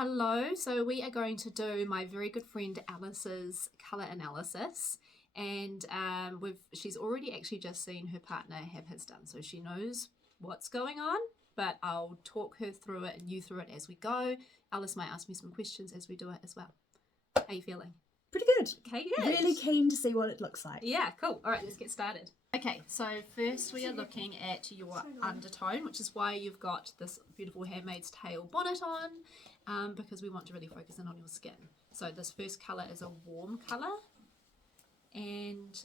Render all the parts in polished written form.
Hello, so we are going to do my very good friend Alice's colour analysis, and she's already actually just seen her partner have his done, so she knows what's going on, but I'll talk her through it and you through it as we go. Alice might ask me some questions as we do it as well. How are you feeling? Pretty good. Okay, good. Really keen to see what it looks like. Yeah, cool. All right, let's get started. Okay, so first we are looking at your undertone, which is why you've got this beautiful Handmaid's Tale bonnet on, because we want to really focus in on your skin. So this first colour is a warm colour, and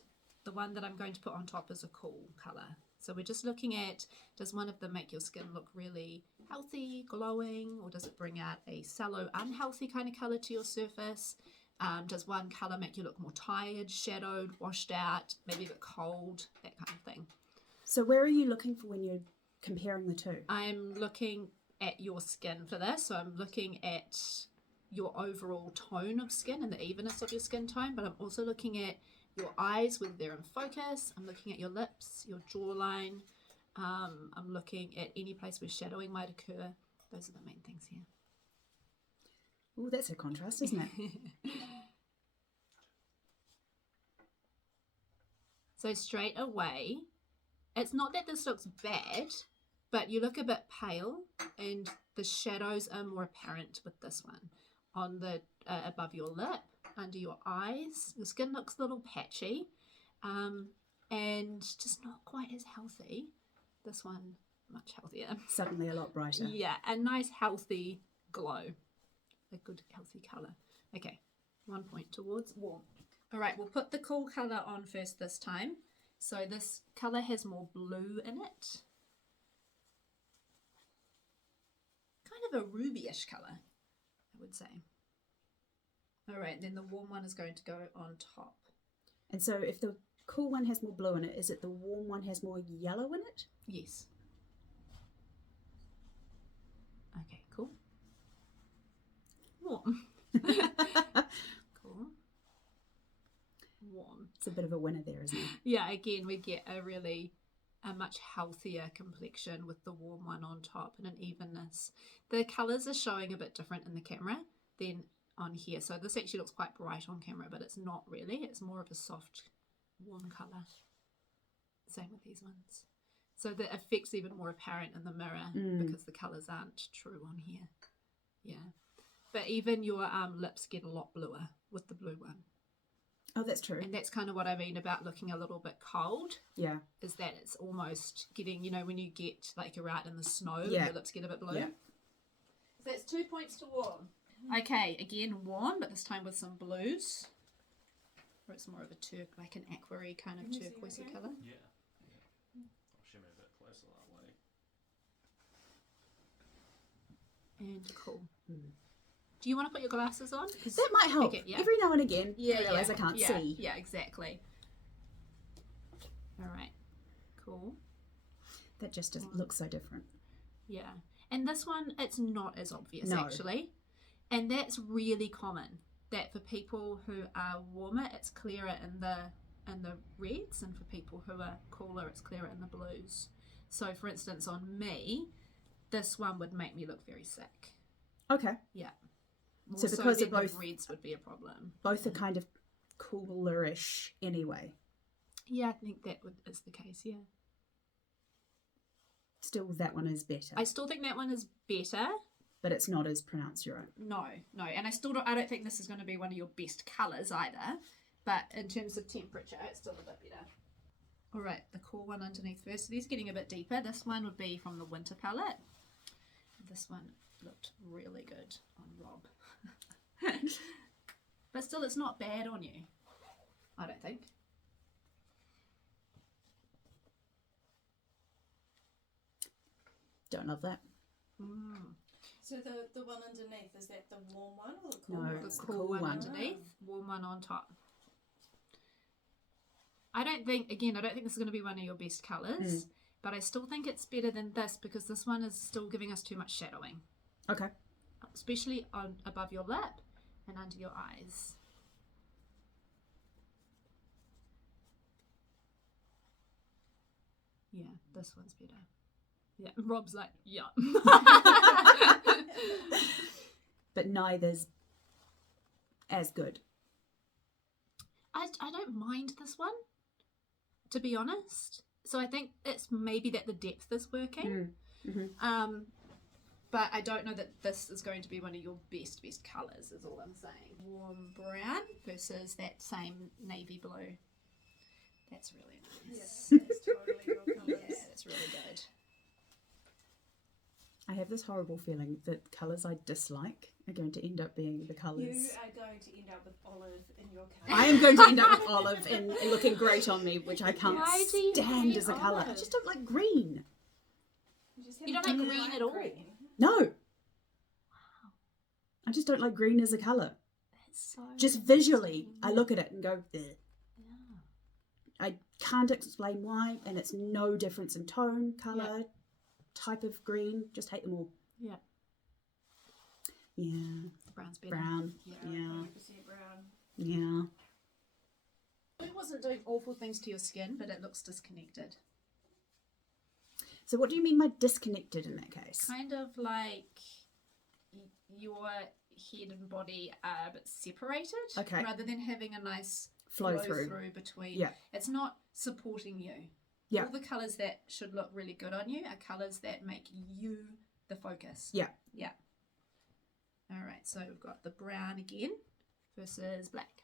the one that I'm going to put on top is a cool colour. So we're just looking at, does one of them make your skin look really healthy, glowing, or does it bring out a sallow, unhealthy kind of colour to your surface? Does one colour make you look more tired, shadowed, washed out, maybe a bit cold, that kind of thing? So where are you looking for when you're comparing the two? I'm looking at your skin for this. So I'm looking at your overall tone of skin and the evenness of your skin tone, but I'm also looking at your eyes, whether they're in focus. I'm looking at your lips, your jawline. I'm looking at any place where shadowing might occur. Those are the main things here. Oh, that's a contrast, isn't it? So straight away, it's not that this looks bad, but you look a bit pale and the shadows are more apparent with this one. On the above your lip, under your eyes, the skin looks a little patchy, and just not quite as healthy. This one, much healthier. Suddenly a lot brighter. Yeah, a nice healthy glow. A good healthy colour. Okay, 1 point towards warm. All right, we'll put the cool colour on first this time. So this colour has more blue in it. Kind of a rubyish colour, I would say. All right, then the warm one is going to go on top. And so if the cool one has more blue in it, is it the warm one has more yellow in it? Yes. Okay, cool. Warm. Cool. Warm. It's a bit of a winner there, isn't it? Yeah, again, we get a much healthier complexion with the warm one on top and an evenness. The colours are showing a bit different in the camera than on here. So this actually looks quite bright on camera, but it's not really. It's more of a soft, warm colour. Same with these ones. So the effect's even more apparent in the mirror because the colours aren't true on here. Yeah. But even your lips get a lot bluer with the blue one. Oh, that's true. And that's kind of what I mean about looking a little bit cold. Yeah. Is that it's almost getting, when you get, like, you're out in the snow, yeah. your lips get a bit blue. Yeah. So that's 2 points to warm. Okay, again, warm, but this time with some blues. Or it's more of a like an aqua-y kind of turquoisey colour. Yeah. I'll shimmy a bit closer that way. And cool. Do you want to put your glasses on? That might help. Okay, yeah. Every now and again, I realise I can't see. Yeah, exactly. All right, cool. That just looks so different. Yeah, and this one, it's not as obvious actually. And that's really common, that for people who are warmer, it's clearer in the reds, and for people who are cooler, it's clearer in the blues. So for instance, on me, this one would make me look very sick. Okay. Yeah. More so because so of both, the reds would be a problem. Both are kind of coolerish anyway. Yeah, I think that is the case, yeah. Still, that one is better. I still think that one is better. But it's not as pronounced your own. No. And I don't think this is going to be one of your best colours either. But in terms of temperature, it's still a bit better. All right, the cool one underneath first. So these are getting a bit deeper. This one would be from the winter palette. This one looked really good on Rob. But still, it's not bad on you, I don't think. Don't love that. So the one underneath, is that the warm one or the cool No, one? it's The the cool cool one one. underneath, warm one on top. I don't think this is going to be one of your best colours, but I still think it's better than this because this one is still giving us too much shadowing. Okay. Especially above your lip and under your eyes. Yeah, this one's better. Yeah, Rob's like, yeah. but neither's as good. I don't mind this one, to be honest. So I think it's maybe that the depth is working. But I don't know that this is going to be one of your best colours, is all I'm saying. Warm brown versus that same navy blue. That's really nice. Yes, that's totally your Yeah, colours. that's really good. I have this horrible feeling that colours I dislike are going to end up being the You colours. are going to end up with olive in your colour. I am going to end up with olive and looking great on me, which I can't Why do you stand hate as a colour. I olive? just don't like green. You don't like green at all? No. I just don't like green as a colour. That's so Just visually, interesting. I look at it and go, "Ugh." Yeah. I can't explain why, and it's no difference in tone, colour, type of green. Just hate them all. Yeah. Yeah, The brown's better. brown. Yeah. Yeah, 100% brown. yeah. It wasn't doing awful things to your skin, but it looks disconnected. So what do you mean by disconnected in that case? Kind of like your head and body are a bit separated. Okay. Rather than having a nice Flow through. between. Yeah. It's not supporting you. Yeah. All the colours that should look really good on you are colours that make you the focus. Yeah. Yeah. All right, so we've got the brown again versus black.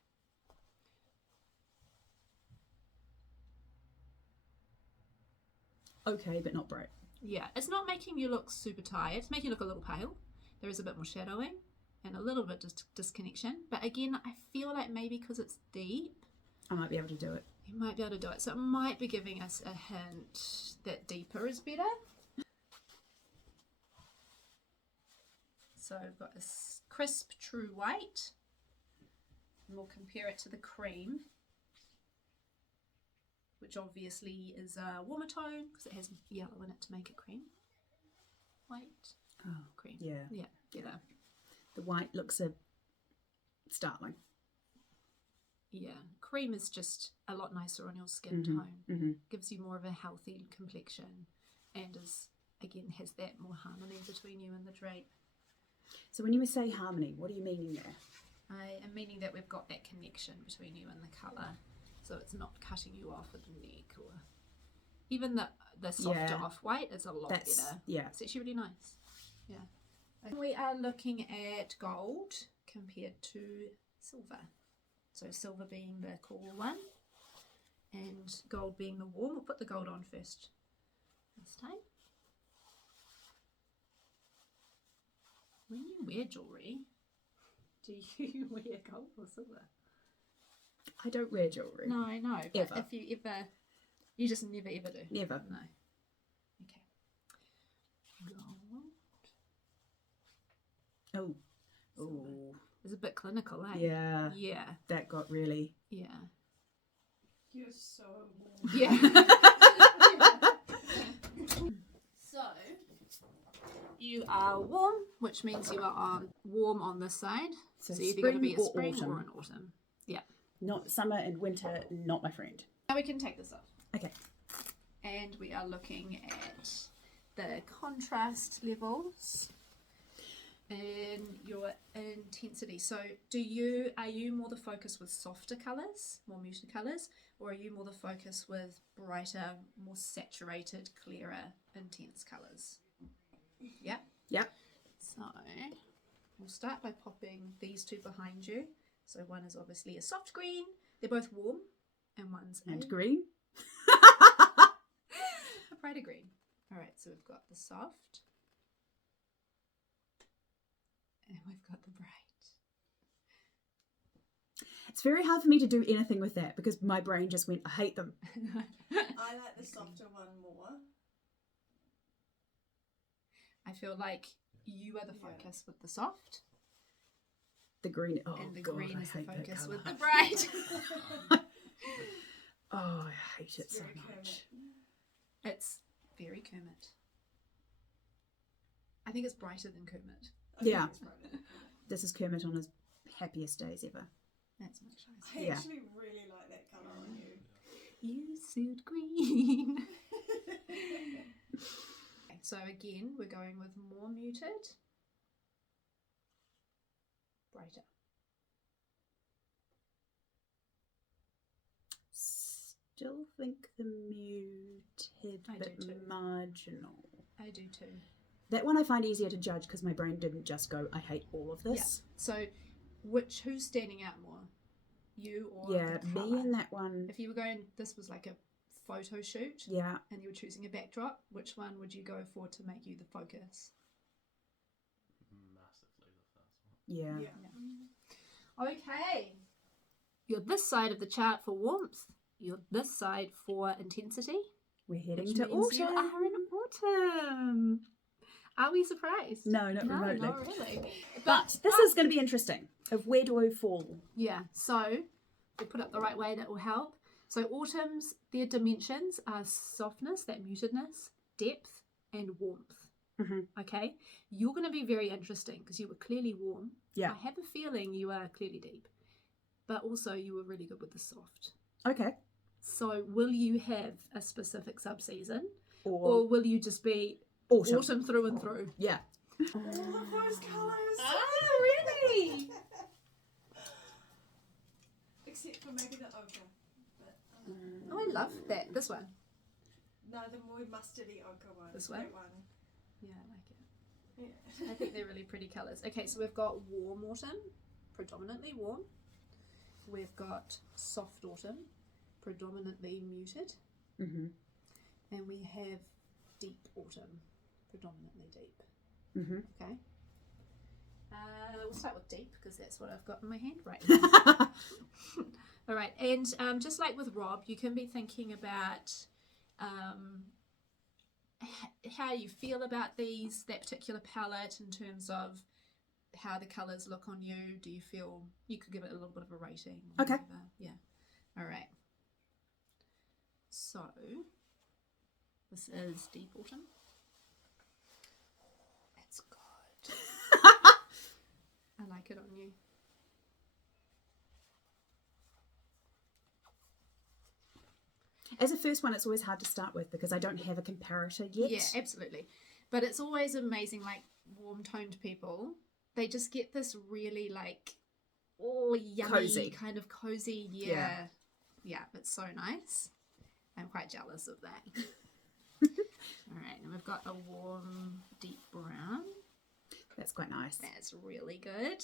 Okay, but not bright. Yeah, it's not making you look super tired. It's making you look a little pale. There is a bit more shadowing and a little bit disconnection. But again, I feel like maybe because it's deep, I might be able to do it. you might be able to do it. So it might be giving us a hint that deeper is better. So we've got this crisp true white. And we'll compare it to the cream, which obviously is a warmer tone because it has yellow in it to make it cream. White, Oh, cream. yeah. Yeah, better. The white looks a startling. Yeah, cream is just a lot nicer on your skin Mhm, tone. Mm-hmm. Gives you more of a healthy complexion and is, again, has that more harmony between you and the drape. So when you say harmony, what are you meaning there? I am meaning that we've got that connection between you and the colour. So it's not cutting you off at the neck or even the softer Yeah. off-white is a lot That's better. yeah. It's actually really nice. Yeah. We are looking at gold compared to silver. So silver being the cool one and gold being the warm. We'll put the gold on first this time. When you wear jewellery, do you wear gold or silver? I don't wear jewellery. No, I know. But Ever. if you ever, you just never ever do. Never. No. Okay. Gold. Oh. Silver. Oh. It's a bit clinical, eh? Yeah. Yeah. That got really. Yeah. You're so warm. Yeah. So you are warm, which means you are warm on this side. So So either going to be a spring or spring autumn. or an autumn. Yeah. Not summer and winter, not my friend. Now we can take this off. Okay. And we are looking at the contrast levels and your intensity. So are you more the focus with softer colours, more muted colours, or are you more the focus with brighter, more saturated, clearer, intense colours? Yeah. Yep. So we'll start by popping these two behind you. So one is obviously a soft green. They're both warm, and one's And a green. a brighter green. All right, so we've got the soft, and we've got the bright. It's very hard for me to do anything with that because my brain just went, I hate them. I like the softer one more. I feel like you are the Yeah. focus with the soft, The green. Oh, and the God, green I is the hate that focus colour. with the bright. Oh, I hate it It's so very much. Kermit. It's very Kermit. I think it's brighter than Kermit. I think Yeah. it's brighter. This is Kermit on his happiest days ever. That's much I nicer. Yeah. actually really like that colour on you. You suit green. Okay, so again, we're going with more muted. brighter? Still think the muted, I but do too. marginal. I do too. That one I find easier to judge because my brain didn't just go, I hate all of this. So, who's standing out more? You or Yeah, the me colour? and that one. If you were going, this was like a photo shoot, Yeah, and you were choosing a backdrop, which one would you go for to make you the focus? Massively the first one. yeah. Okay. You're this side of the chart for warmth. You're this side for intensity. We're heading Which to means autumn. you are in autumn. Are we surprised? No, not remotely. not really. But this is going to be interesting. Of where do I fall? Yeah, so we put it the right way, that will help. So autumn's, their dimensions are softness, that mutedness, depth, and warmth. Mhm. Okay? You're going to be very interesting because you were clearly warm. Yeah. I have a feeling you are clearly deep. But also you were really good with the soft. Okay. So will you have a specific sub-season? Or Or will you just be autumn. autumn through and through? Yeah. All of those colours. really? Except for maybe the ochre. But, Oh, I love that. This one. no, the more mustardy ochre one. This one? That one. Yeah, I like it. Yeah. I think they're really pretty colours. Okay, so we've got warm autumn, predominantly warm. We've got soft autumn, predominantly muted. Mm-hmm. And we have deep autumn, predominantly deep. Mm-hmm. Okay. We'll start with deep because that's what I've got in my hand right now. All right, and just like with Rob, you can be thinking about how you feel about that particular palette in terms of how the colours look on you. Do you feel you could give it a little bit of a rating? or Okay. whatever. Yeah. All right. So this is deep autumn. It's good. I like it on you. As a first one, it's always hard to start with because I don't have a comparator yet. Yeah, absolutely. But it's always amazing, like warm toned people, they just get this really like, oh, yummy, Cozy. kind of cozy. Yeah. Yeah. Yeah, it's so nice. I'm quite jealous of that. All right, and we've got a warm, deep brown. That's quite nice. That's really good.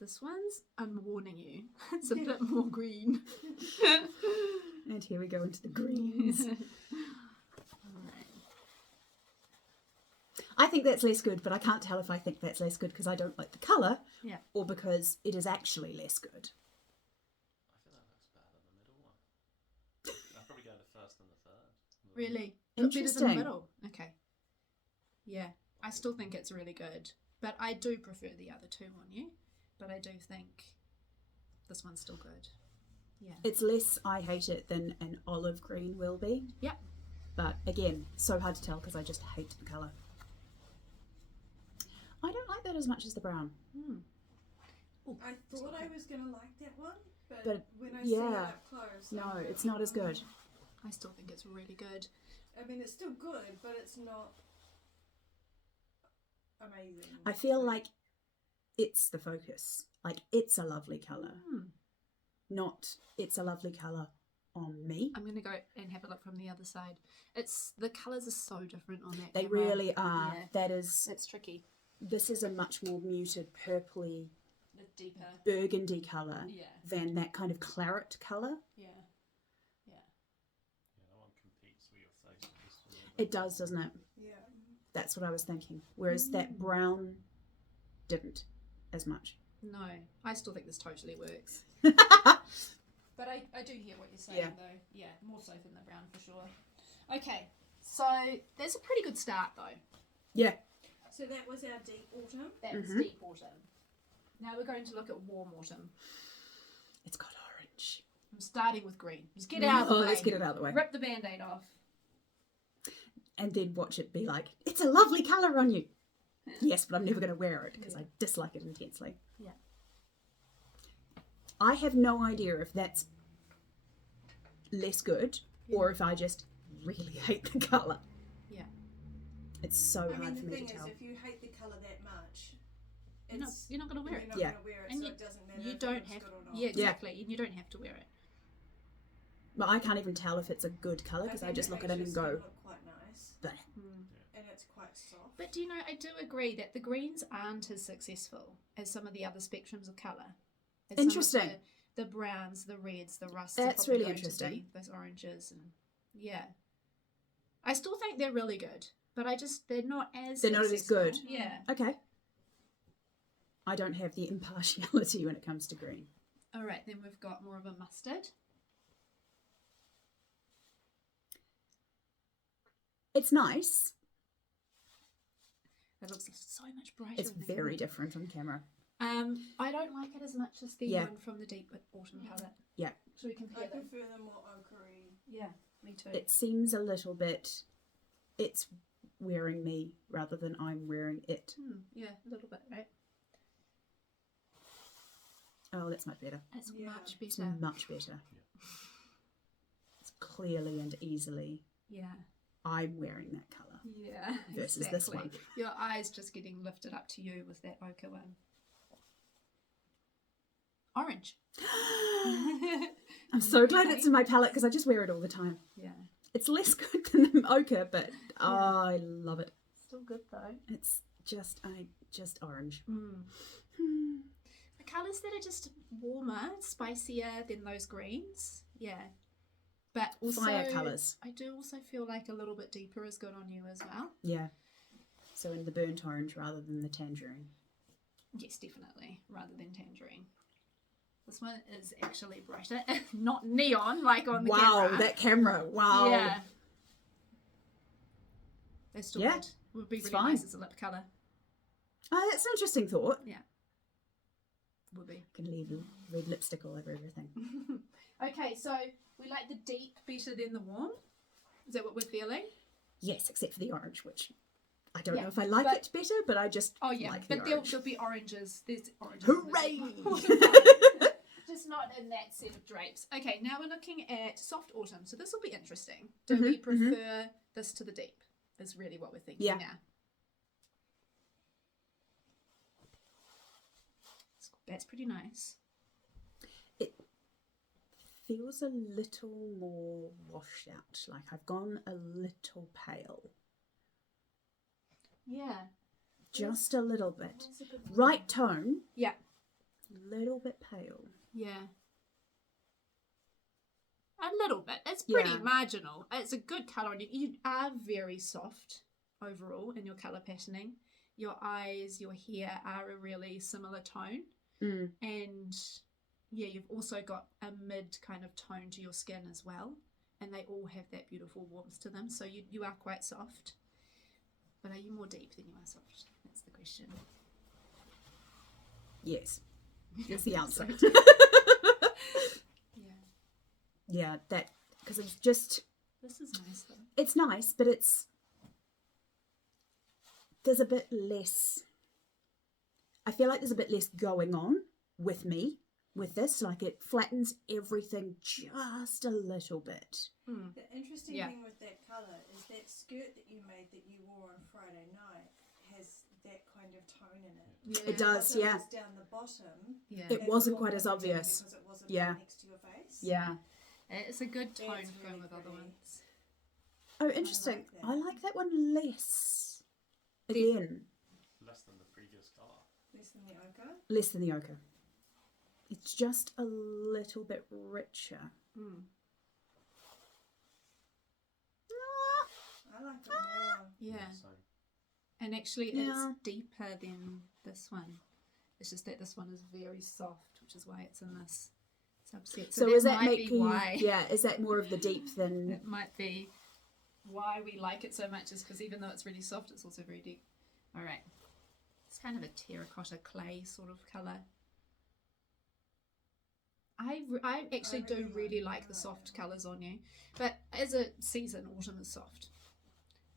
This one's, I'm warning you, it's a bit more green. And here we go into the greens. Alright. I think that's less good, but I can't tell if I think that's less good because I don't like the colour Yeah. or because it is actually less good. I feel that looks better than the middle one. I'd probably go the first and the third. Really? Interesting. Better than the middle. Okay. Yeah, I still think it's really good, but I do prefer the other two on you. But I do think this one's still good. Yeah. It's less I hate it than an olive green will be. Yep. But again, so hard to tell because I just hate the colour. I don't like that as much as the brown. Hmm. Ooh, I thought I was going to like that one, but But, when I see it yeah. up close... No, I'm it's not as good. I still think it's really good. I mean, it's still good, but it's not amazing. I feel like it's the focus. Like, it's a lovely colour. Hmm. Not, it's a lovely colour on me. I'm going to go and have a look from the other side. The colours are so different on that They camera. really are. Yeah. That is, It's tricky. this is a much more muted purpley The deeper. burgundy colour Yeah. than that kind of claret colour. Yeah. Yeah. Yeah, that one competes with your face. just a little It bit. does, doesn't it? Yeah. That's what I was thinking. Whereas that brown didn't as much. No, I still think this totally works. But I do hear what you're saying, Yeah. though. Yeah, more so than the brown for sure. Okay, so that's a pretty good start, though. Yeah. So that was our deep autumn. That was Mhm. deep autumn. Now we're going to look at warm autumn. It's got orange. I'm starting with green. Just get it out of the way. Let's get it out of the way. Rip the band-aid off. And then watch it be like, it's a lovely colour on you. Yes, but I'm never going to wear it because I dislike it intensely. Yeah. I have no idea if that's less good or if I just really hate the colour. Yeah. It's so I hard mean, for the me thing to is, tell. if you hate the colour that much, you're not going to wear You're it. not Yeah. going to wear it, And so you- it doesn't matter You if it don't looks have, good or not. yeah, exactly, and you don't have to wear it. But I can't even tell if it's a good colour because I think just look at it makes and your go, skin look quite nice, "Bleh." and it's quite soft. But do you know, I do agree that the greens aren't as successful as some of the other spectrums of colour. As some of Interesting. the browns, the reds, the rusts. That's are probably really going to interesting. be those oranges and yeah. I still think they're really good, but they're not as They're not as successful. good. Yeah. Okay. I don't have the impartiality when it comes to green. All right, then we've got more of a mustard. It's nice. It looks so much brighter. It's in the very camera. different on camera. I don't like it as much as the Yeah. one from the deep autumn palette. Yeah. Should we I compare them? prefer the more ochre-y. Yeah, me too. It seems a little bit, it's wearing me rather than I'm wearing it. Yeah, a little bit, right? Oh, that's much better. It's Yeah. much It's better. much better. It's clearly and easily Yeah. I'm wearing that colour. Yeah. Versus this one. Your eyes just getting lifted up to you with that ochre one. Orange. I'm so glad it's in my palette because I just wear it all the time. Yeah. It's less good than the ochre, but I love it. Still good though. It's just orange. The colours that are just warmer, spicier than those greens. Yeah. But also Fire colours. I do also feel like a little bit deeper is good on you as well. Yeah. So in the burnt orange rather than the tangerine. Yes, definitely. Rather than tangerine. This one is actually brighter. Not neon like on the Wow, camera. that camera. Wow. Yeah. They're still Yeah, good. Would be it's really fine. nice as a lip colour. Oh, that's an interesting thought. Would be. Can leave red lipstick all over everything. Okay, so we like the deep better than the warm. Is that what we're feeling? Yes, except for the orange, which I don't Yeah, know if I like but- it better, but I just Oh yeah, like the but there'll orange. be oranges. There's oranges. in the Hooray! deep. Just not in that set of drapes. Okay, now we're looking at soft autumn. So this will be interesting. Do we prefer this to the deep? Is really what we're thinking Yeah. now. That's pretty nice. It feels a little more washed out. Like I've gone a little pale. Yeah. Just a little bit. That's a good one. Right tone, Yeah. little bit pale. Yeah. A little bit. It's pretty Yeah. marginal. It's a good colour on you. You are very soft overall in your colour patterning. Your eyes, your hair are a really similar tone. And yeah, you've also got a mid kind of tone to your skin as well. And they all have that beautiful warmth to them. So you are quite soft. But are you more deep than you are soft? That's the question. Yes. That's the answer. Yeah. Yeah, that because it's just This is nice though. it's nice, but there's a bit less. I feel like there's a bit less going on with me with this. Like it flattens everything just a little bit. The interesting Yeah. thing with that colour is that skirt that you made that you wore on Friday night has that kind of tone in it. Yeah. It does, Because yeah. It's down the bottom. Yeah. It that wasn't was quite as what we did obvious. Because it wasn't Yeah. next to your face. Yeah. It's a good tone That's to go really with other pretty. ones. Oh, interesting. that. I like that one less. Again, Less than the previous colour. Less than the ochre. less than the ochre. It's just a little bit richer. I like it more. Yeah. So And actually Yeah. it's deeper than this one. It's just that this one is very soft, which is why it's in this subset. So that is that might be making? why Yeah, is that more of the deep than? it might be why we like it so much, is because even though it's really soft, it's also very deep. All right. It's kind of a terracotta clay sort of colour. I actually do really like the soft colours on you, but as a season, autumn is soft.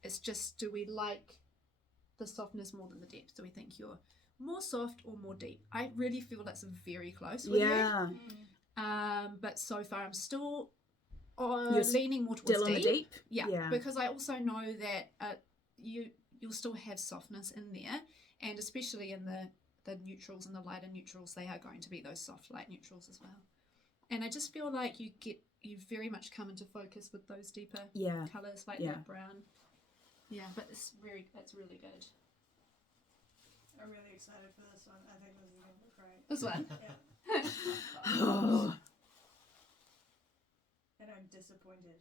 It's just, do we like the softness more than the depth? Do we think you're more soft or more deep? I really feel that's very close with Yeah, you. But so far I'm still You're leaning more towards still in the deep. Yeah, Yeah. because I also know that you'll still have softness in there, and especially in the the neutrals and the lighter neutrals, they are going to be those soft light neutrals as well. And I just feel like you very much come into focus with those deeper Yeah. colours like Yeah. that brown. Yeah, but it's really good. I'm really excited for this one. I think this is going to look great. This one. Yeah. Oh, And I'm disappointed.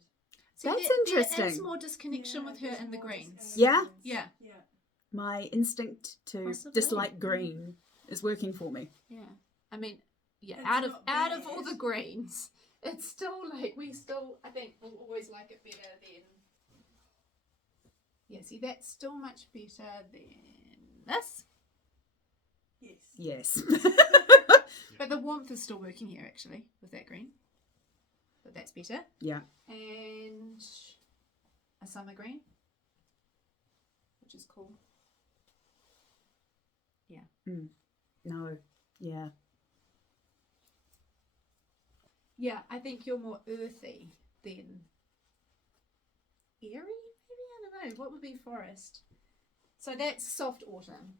See, That's There is interesting. more disconnection Yeah, with her there's and the more just greens. in the Yeah? greens. Yeah. Yeah. my instinct to Possibly. dislike green is working for me. Yeah. I mean, yeah, It's out of not all bad. the greens, it's still like I think we'll always like it better than. Yeah, see, that's still much better than this. Yes. Yes. But the warmth is still working here actually with that green. But that's better. Yeah. And a summer green, which is cool. No. Yeah. Yeah, I think you're more earthy than airy, maybe? I don't know. What would be forest? So that's soft autumn.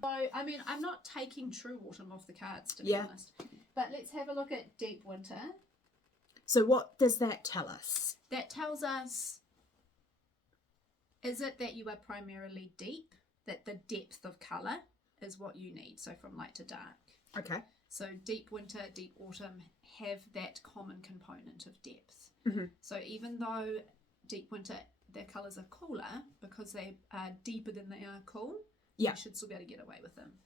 So, I mean, I'm not taking true autumn off the cards, to be Yeah. honest. But let's have a look at deep winter. So what does that tell us? That tells us, is it that you are primarily deep? That the depth of colour is what you need, so from light to dark. Okay. So deep winter, deep autumn have that common component of depth. Mhm. So even though deep winter, their colours are cooler because they are deeper than they are cool, Yeah. you should still be able to get away with them.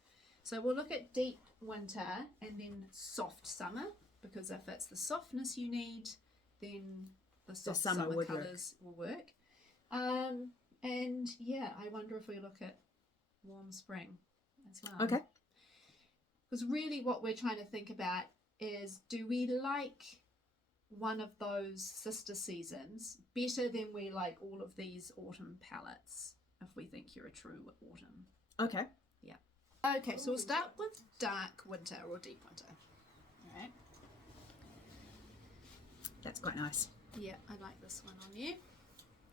So we'll look at deep winter and then soft summer, because if it's the softness you need, then the soft summer summer, would work. colours will work. And yeah, I wonder if we look at warm spring as well. Okay. Because really what we're trying to think about is, do we like one of those sister seasons better than we like all of these autumn palettes, if we think you're a true autumn? Okay. Okay, so we'll start with dark winter or deep winter. Alright. That's quite nice. Yeah, I like this one on you.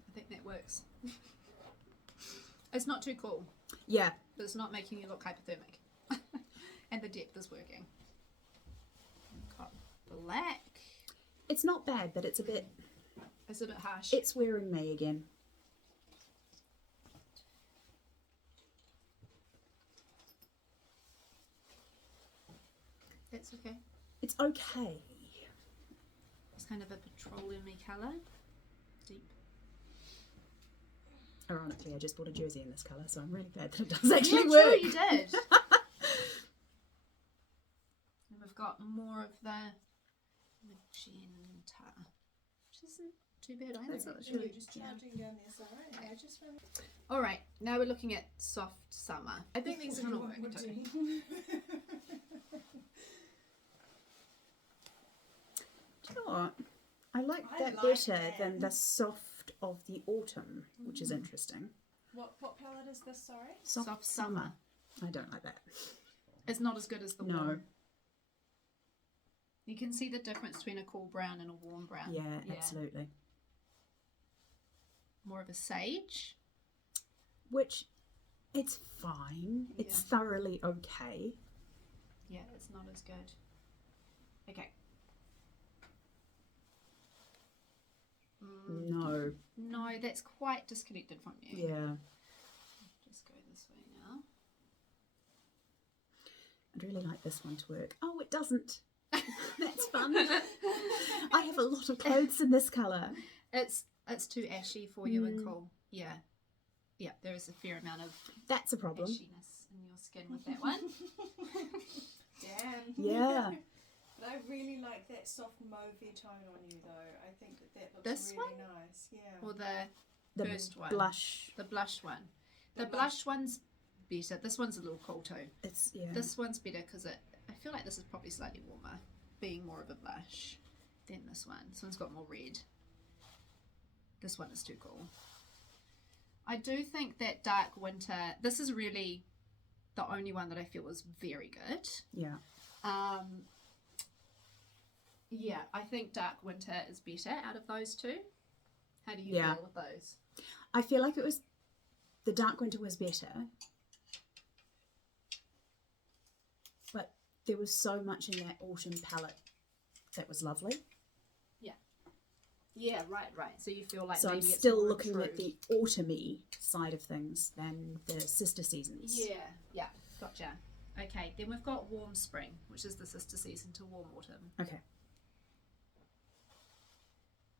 I think that works. It's not too cool, Yeah. but it's not making you look hypothermic. And the depth is working. We've got black. It's not bad, but it's a bit It's a bit harsh. it's wearing me again. That's okay. It's okay. It's kind of a petroleum-y colour. Deep. Ironically, I just bought a jersey in this colour, so I'm really glad that it does actually Yeah, work. true, you did. And we've got more of the magenta, which isn't too bad either. That's actually. really- Just charging down there, Sarah. And I just found All right, now we're looking at soft summer. I think these are going to work What too. do you- Do you know what? I like I that like better that. than the soft of the autumn, which is interesting. What palette is this, sorry? Soft summer. I don't like that. It's not as good as the No. warm. You can see the difference between a cool brown and a warm brown. Yeah, absolutely. More of a sage. Which, it's fine. It's Yeah. thoroughly okay. Yeah, it's not as good. Okay. No. No, that's quite disconnected from you. Yeah. Just go this way now. I'd really like this one to work. Oh, it doesn't. That's fun. I have a lot of clothes in this colour. It's too ashy for you and Mm. cool. Yeah. Yeah, there is a fair amount of That's a problem. ashiness in your skin with that one. Damn. Yeah. But I really like that soft mauvey tone on you, though. I think that looks This really nice. Yeah. Or the The first one. blush. The blush one. The The blush one's better. This one's a little cool too. It's, yeah. This one's better because I feel like this is probably slightly warmer, being more of a blush than this one. This one's got more red. This one is too cool. I do think that dark winter, this is really the only one that I feel is very good. Yeah. Yeah, I think dark winter is better out of those two. How do you Yeah. feel with those? I feel like it was, the dark winter was better. there was so much in that autumn palette that was lovely. Yeah, right. So you feel like So I'm maybe it's still more looking at improved. the autumny side of things than the sister seasons. Yeah, gotcha. Okay, then we've got warm spring, which is the sister season to warm autumn. Okay,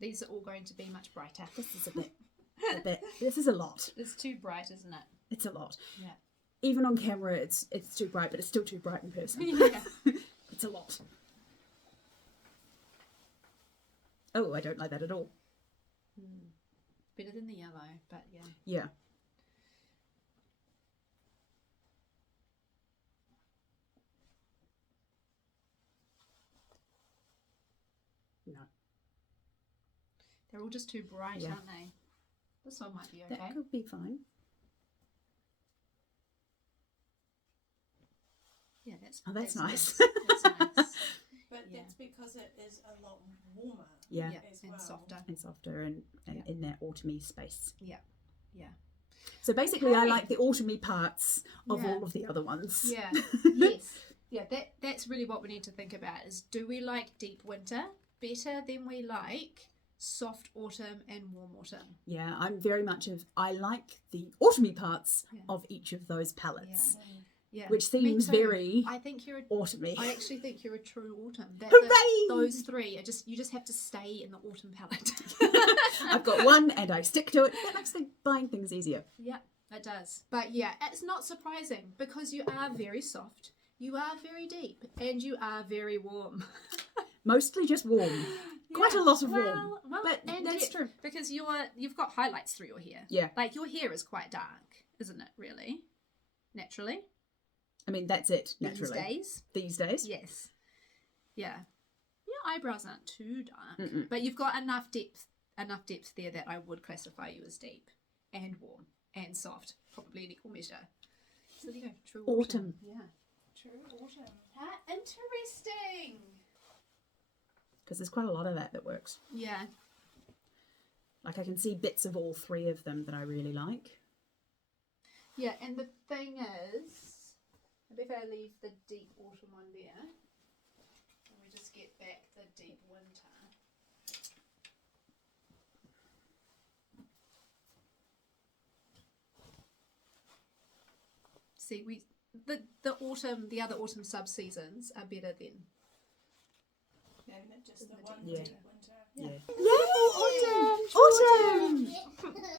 These are all going to be much brighter. this is a bit. This is a lot. It's too bright, isn't it? It's a lot. Yeah. Even on camera, it's too bright, but it's still too bright in person. Yeah. It's a lot. Oh, I don't like that at all. Better than the yellow, but yeah. Yeah. No, They're all just too bright, Yeah. aren't they? This one might be okay. that could be fine. Yeah, that's Oh, that's nice. That's nice. But Yeah. that's because it is a lot warmer. Yeah. Yeah, As and well. softer. And softer and Yeah. in that autumny space. Yeah. So basically, I Okay. like the autumny parts of Yeah. all of the other ones. Yeah. Yes. Yeah, that's really what we need to think about is do we like deep winter better than we like soft autumn and warm autumn? Yeah, I'm very much of, I like the autumny parts Yeah. of each of those palettes, Yeah. which Me seems too. very I think you're a autumny. I actually think you're a true autumn. Hooray! Those three are you just have to stay in the autumn palette. I've got one and I stick to it. That makes buying things easier. Yeah, it does. But yeah, it's not surprising because you are very soft, you are very deep, and you are very warm. Mostly just warm. Quite a lot of warm. Well, But and that's deep, true. because you've got highlights through your hair. Yeah. Like your hair is quite dark, isn't it? Really, naturally. I mean, that's it, naturally. These days. These days. Yes. Yeah. Your eyebrows aren't too dark, Mm-mm. but you've got enough depth there that I would classify you as deep and warm and soft, probably in equal measure. So there you go. True Autumn. Yeah. True autumn. How interesting. Because there's quite a lot of that works. Yeah. Like I can see bits of all three of them that I really like. Yeah, and the thing is, maybe if I leave the deep autumn one there, and we just get back the deep winter. See, the other autumn sub seasons are better than. And just the The one Yeah. deep winter. Yeah. Yay! Autumn! Autumn!